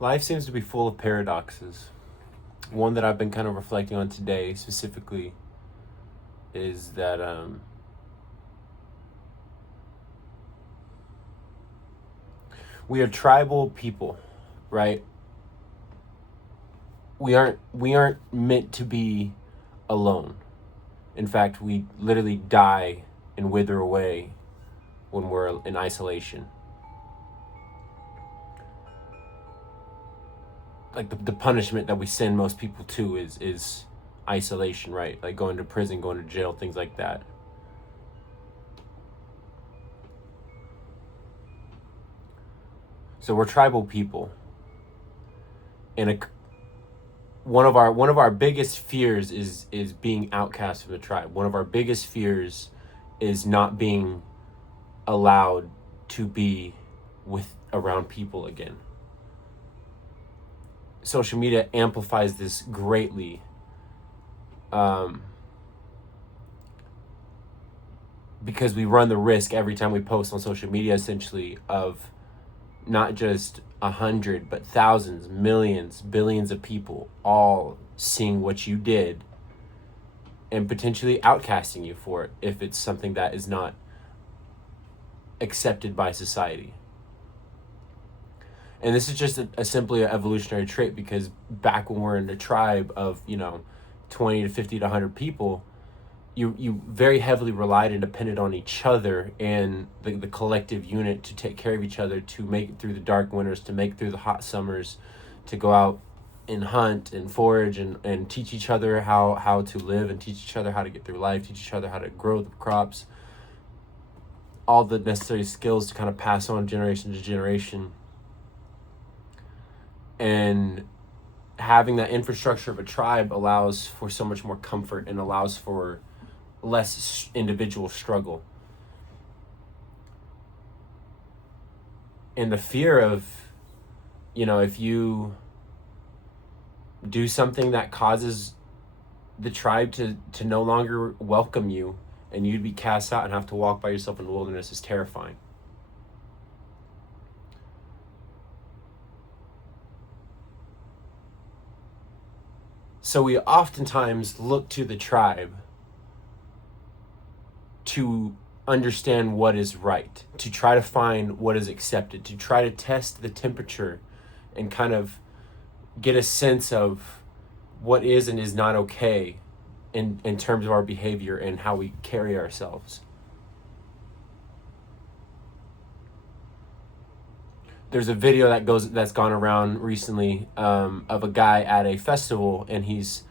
Life seems to be full of paradoxes. One that I've been kind of reflecting on today specifically is that we are tribal people, right? We aren't meant to be alone. In fact, we literally die and wither away when we're in isolation. Like the punishment that we send most people to is isolation, right? Like going to prison, going to jail, things like that. So we're tribal people, and one of our biggest fears is being outcast from the tribe. One of our biggest fears is not being allowed to be with around people again. Social media amplifies this greatly, because we run the risk every time we post on social media, essentially, of not just 100, but thousands, millions, billions of people all seeing what you did and potentially outcasting you for it if it's something that is not accepted by society. And this is just simply an evolutionary trait, because back when we're in a tribe of 20 to 50 to 100 people, you very heavily relied and depended on each other and the collective unit to take care of each other, to make it through the dark winters, to make it through the hot summers, to go out and hunt and forage and teach each other how to live, and teach each other how to get through life, teach each other how to grow the crops, all the necessary skills to kind of pass on generation to generation. And having that infrastructure of a tribe allows for so much more comfort and allows for less individual struggle. And the fear of, if you do something that causes the tribe to no longer welcome you and you'd be cast out and have to walk by yourself in the wilderness is terrifying. So we oftentimes look to the tribe to understand what is right, to try to find what is accepted, to try to test the temperature and kind of get a sense of what is and is not okay in terms of our behavior and how we carry ourselves. There's a video that's gone around recently, of a guy at a festival, and he's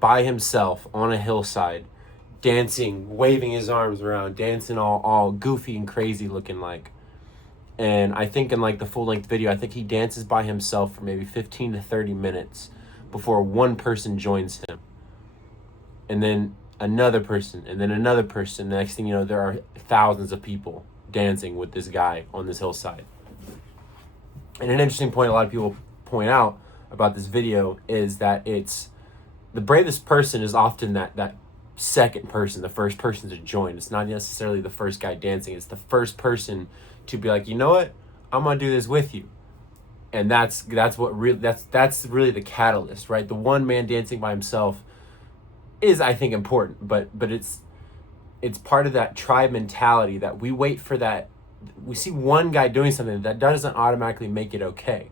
by himself on a hillside, dancing, waving his arms around, dancing all goofy and crazy looking like. And I think in like the full length video, I think he dances by himself for maybe 15 to 30 minutes before one person joins him. And then another person, and then another person. The next thing you know, there are thousands of people dancing with this guy on this hillside. And an interesting point a lot of people point out about this video is that it's the bravest person is often that second person, the first person to join. It's not necessarily the first guy dancing. It's the first person to be like, you know what, I'm gonna do this with you. And that's really the catalyst, right? The one man dancing by himself is, I think, important, but it's part of that tribe mentality that we wait for that. We see one guy doing something that doesn't automatically make it okay,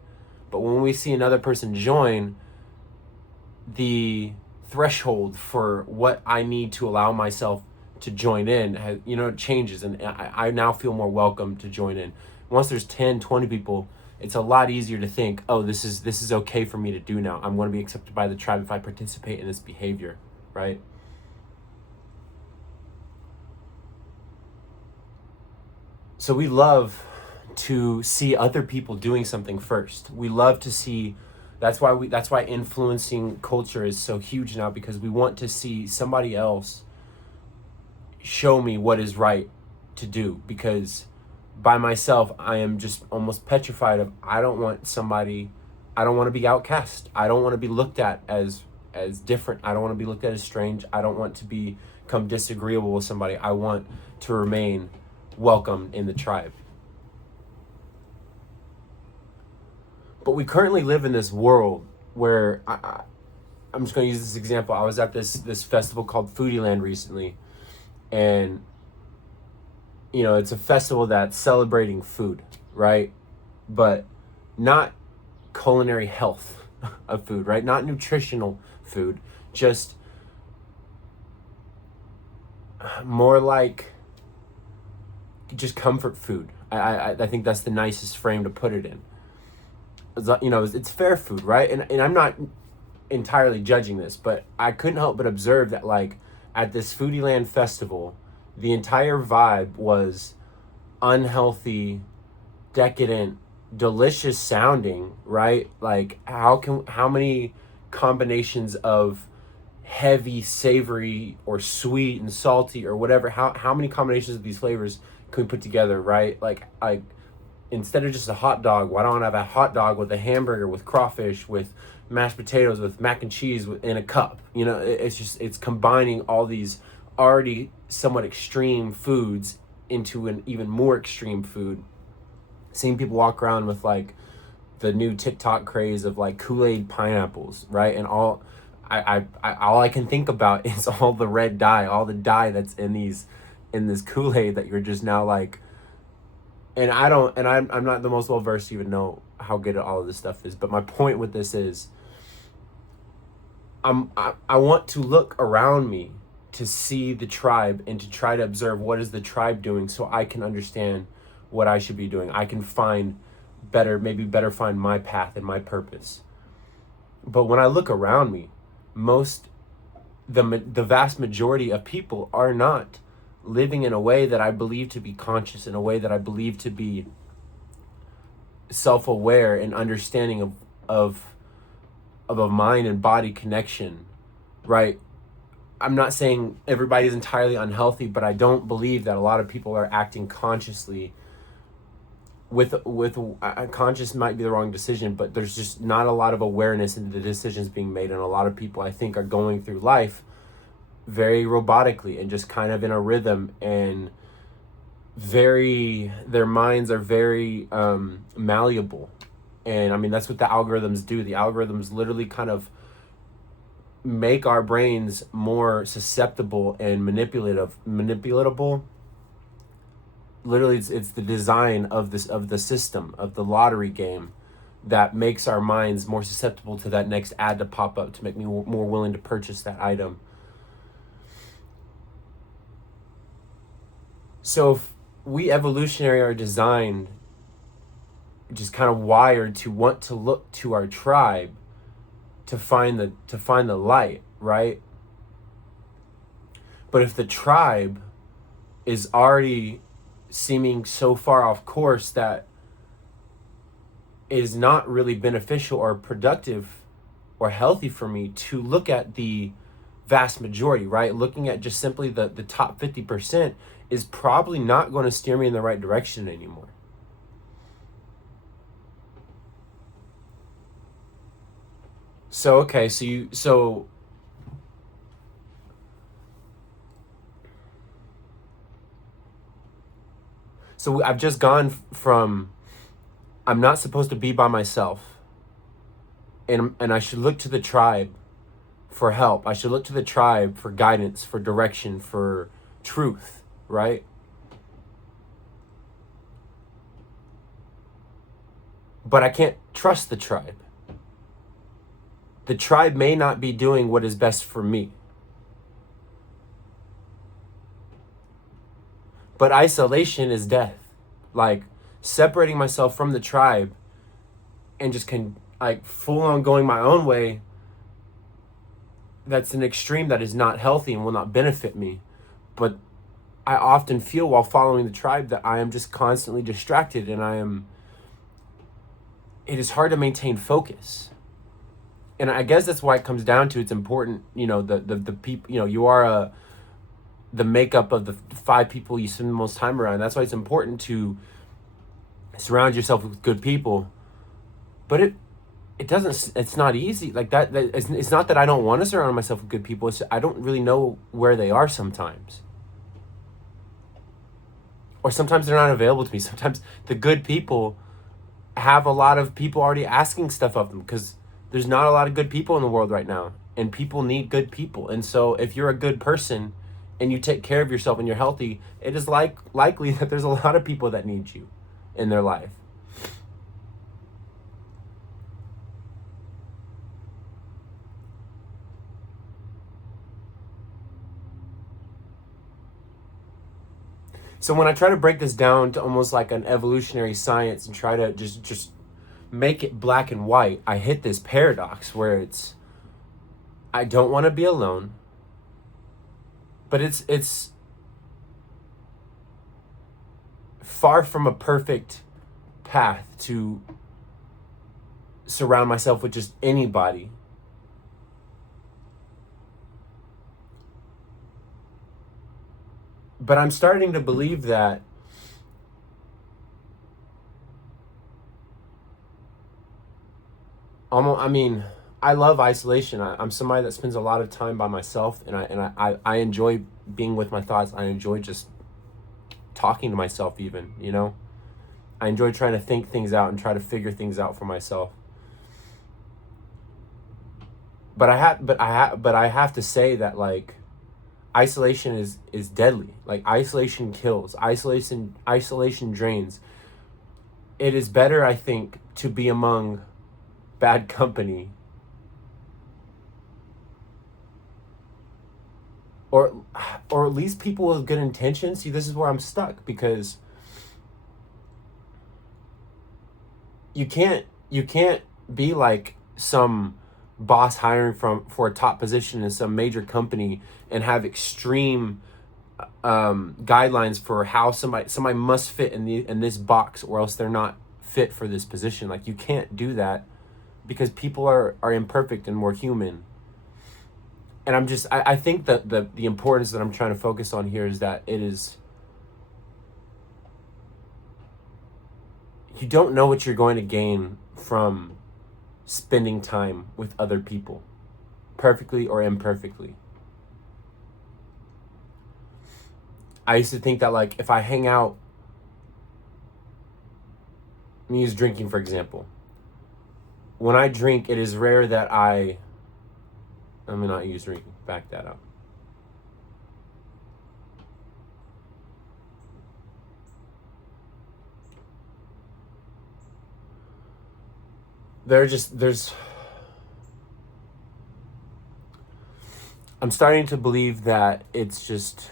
but when we see another person join, the threshold for what I need to allow myself to join in it changes, and I now feel more welcome to join in. Once there's 10, 20 people, it's a lot easier to think, oh, this is okay for me to do now. I'm going to be accepted by the tribe if I participate in this behavior, right? So we love to see other people doing something first. We love to see. That's why influencing culture is so huge now, because we want to see somebody else show me what is right to do, because by myself I am just almost petrified of I don't want to be outcast. I don't want to be looked at as different. I don't want to be looked at as strange. I don't want to become disagreeable with somebody. I want to remain welcome in the tribe. But we currently live in this world where I'm just going to use this example. I was at this festival called Foodie Land recently, and it's a festival that's celebrating food, right? But not culinary health of food, right? Not nutritional food, just more like just comfort food. I think that's the nicest frame to put it in. It's fair food, right? And I'm not entirely judging this, but I couldn't help but observe that, like, at this Foodie Land festival, the entire vibe was unhealthy, decadent, delicious sounding, right? Like, how many combinations of heavy, savory, or sweet and salty, or whatever, how many combinations of these flavors can we put together, right? Like, instead of just a hot dog, why don't I have a hot dog with a hamburger, with crawfish, with mashed potatoes, with mac and cheese in a cup? It's combining all these already somewhat extreme foods into an even more extreme food. Seeing people walk around with, like, the new TikTok craze of, like, Kool-Aid pineapples, right? And all I can think about is all the red dye, all the dye that's in this Kool-Aid that you're just now, like. And I'm not the most well versed to even know how good all of this stuff is. But my point with this is, I want to look around me to see the tribe and to try to observe what is the tribe doing, so I can understand what I should be doing. I can better find my path and my purpose. But when I look around me, the vast majority of people are not living in a way that I believe to be conscious, in a way that I believe to be self-aware and understanding of a mind and body connection, right? I'm not saying everybody is entirely unhealthy, but I don't believe that a lot of people are acting consciously with conscious might be the wrong decision, but there's just not a lot of awareness into the decisions being made. And a lot of people, I think, are going through life very robotically and just kind of in a rhythm, and their minds are very malleable. And I mean, that's what the algorithms do. The algorithms literally kind of make our brains more susceptible and manipulatable. Literally, it's the design of the system, of the lottery game, that makes our minds more susceptible to that next ad to pop up, to make me more willing to purchase that item. So if we evolutionary are designed, just kind of wired to want to look to our tribe to find the light, right? But if the tribe is already seeming so far off course that it is not really beneficial or productive or healthy for me to look at the vast majority, right? Looking at just simply the top 50% is probably not going to steer me in the right direction anymore. So, okay, so I've just gone from, I'm not supposed to be by myself, and I should look to the tribe for help. I should look to the tribe for guidance, for direction, for truth, right? But I can't trust the tribe. The tribe may not be doing what is best for me. But isolation is death. Like, separating myself from the tribe and just full on going my own way, that's an extreme that is not healthy and will not benefit me. But I often feel while following the tribe that I am just constantly distracted, and it is hard to maintain focus. And I guess that's why it comes down to, it's important, the people, you are the makeup of the 5 people you spend the most time around. That's why it's important to surround yourself with good people. But it's not easy. Like that it's not that I don't want to surround myself with good people. It's I don't really know where they are sometimes. Or sometimes they're not available to me. Sometimes the good people have a lot of people already asking stuff of them, because there's not a lot of good people in the world right now, and people need good people. And so if you're a good person and you take care of yourself and you're healthy, it is likely that there's a lot of people that need you in their life. So when I try to break this down to almost like an evolutionary science and try to just make it black and white, I hit this paradox where it's, I don't want to be alone, but it's far from a perfect path to surround myself with just anybody. But I'm starting to believe that I love isolation. I'm somebody that spends a lot of time by myself, and I enjoy being with my thoughts. I enjoy just talking to myself even, you know? I enjoy trying to think things out and try to figure things out for myself. But I have to say that, like, isolation is deadly. Like, isolation kills. Isolation drains. It is better, I think, to be among bad company, or at least people with good intentions. See, this is where I'm stuck, because you can't be like some boss hiring for a top position in some major company and have extreme guidelines for how somebody must fit in this box, or else they're not fit for this position. Like, you can't do that, because people are imperfect and more human. And I think that the importance that I'm trying to focus on here is that you don't know what you're going to gain from spending time with other people, perfectly or imperfectly. I used to think that, like, if I hang out, let me use drinking for example. When I drink, it is rare that I'm gonna not use drinking, back that up. I'm starting to believe that it's just,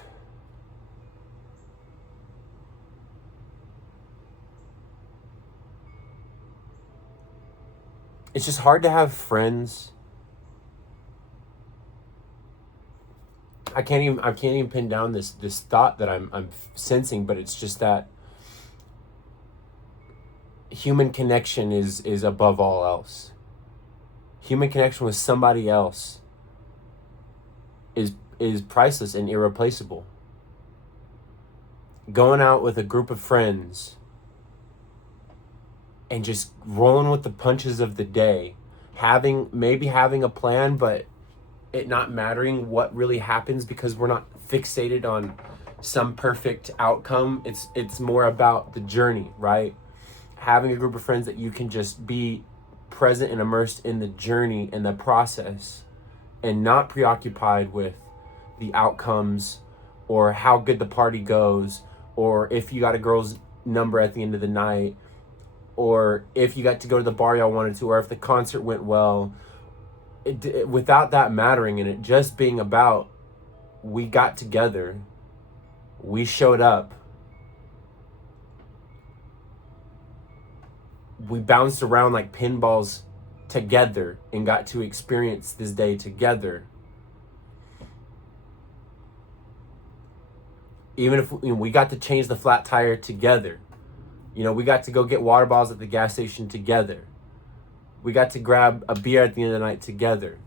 hard to have friends. I can't even pin down this thought that I'm sensing, but it's just that human connection is above all else. Human connection with somebody else is priceless and irreplaceable. Going out with a group of friends and just rolling with the punches of the day, maybe having a plan, but it not mattering what really happens, because we're not fixated on some perfect outcome. It's more about the journey, right? Having a group of friends that you can just be present and immersed in the journey and the process, and not preoccupied with the outcomes or how good the party goes, or if you got a girl's number at the end of the night, or if you got to go to the bar y'all wanted to, or if the concert went well. Without that mattering, and it just being about, we got together, we showed up, we bounced around like pinballs together and got to experience this day together. Even if we got to change the flat tire together, we got to go get water bottles at the gas station together, we got to grab a beer at the end of the night together,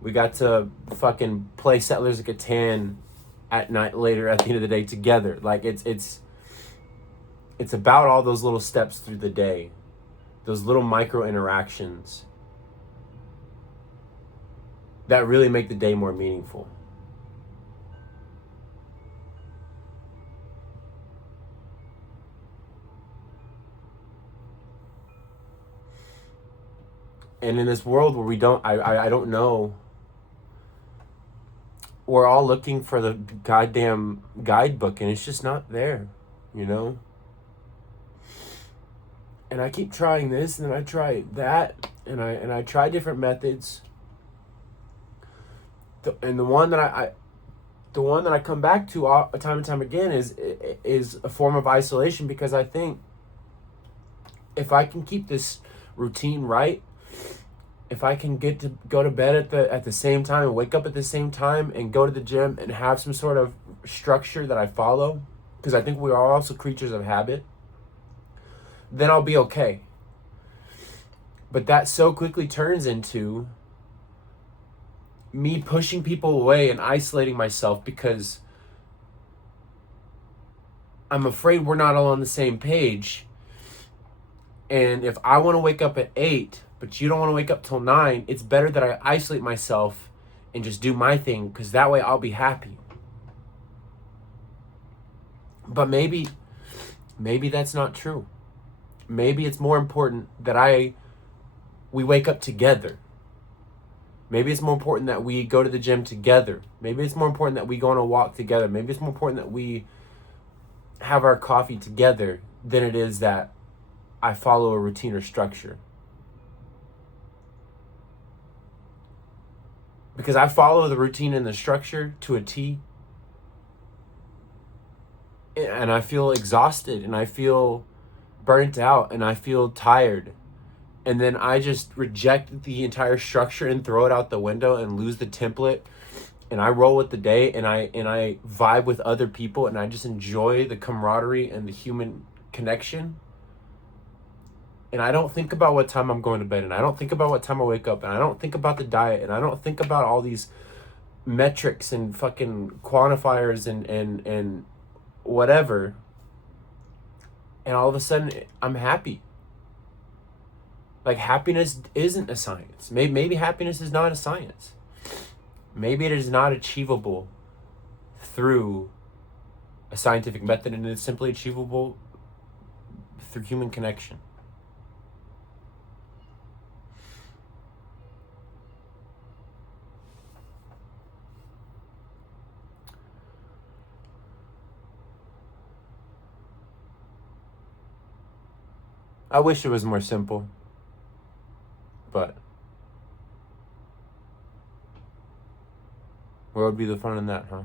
we got to fucking play Settlers of Catan at night later at the end of the day together. Like, it's about all those little steps through the day, those little micro interactions that really make the day more meaningful. And in this world where we don't, I don't know, we're all looking for the goddamn guidebook, and it's just not there, you know? And I keep trying this, and then I try that, and I try different methods. And the one that I come back to time and time again is a form of isolation, because I think if I can keep this routine right, if I can get to go to bed at the same time and wake up at the same time and go to the gym and have some sort of structure that I follow, because I think we are also creatures of habit, then I'll be okay. But that so quickly turns into me pushing people away and isolating myself because I'm afraid we're not all on the same page. And if I want to wake up at 8, but you don't want to wake up till 9, it's better that I isolate myself and just do my thing, because that way I'll be happy. But maybe that's not true. Maybe it's more important that we wake up together. Maybe it's more important that we go to the gym together. Maybe it's more important that we go on a walk together. Maybe it's more important that we have our coffee together than it is that I follow a routine or structure. Because I follow the routine and the structure to a T, and I feel exhausted, and I feel burnt out, and I feel tired. And then I just reject the entire structure and throw it out the window and lose the template. And I roll with the day, and I vibe with other people, and I just enjoy the camaraderie and the human connection. And I don't think about what time I'm going to bed, and I don't think about what time I wake up, and I don't think about the diet, and I don't think about all these metrics and fucking quantifiers and whatever. And all of a sudden, I'm happy. Like, happiness isn't a science. Maybe happiness is not a science. Maybe it is not achievable through a scientific method, and it's simply achievable through human connection. I wish it was more simple, but where would be the fun in that, huh?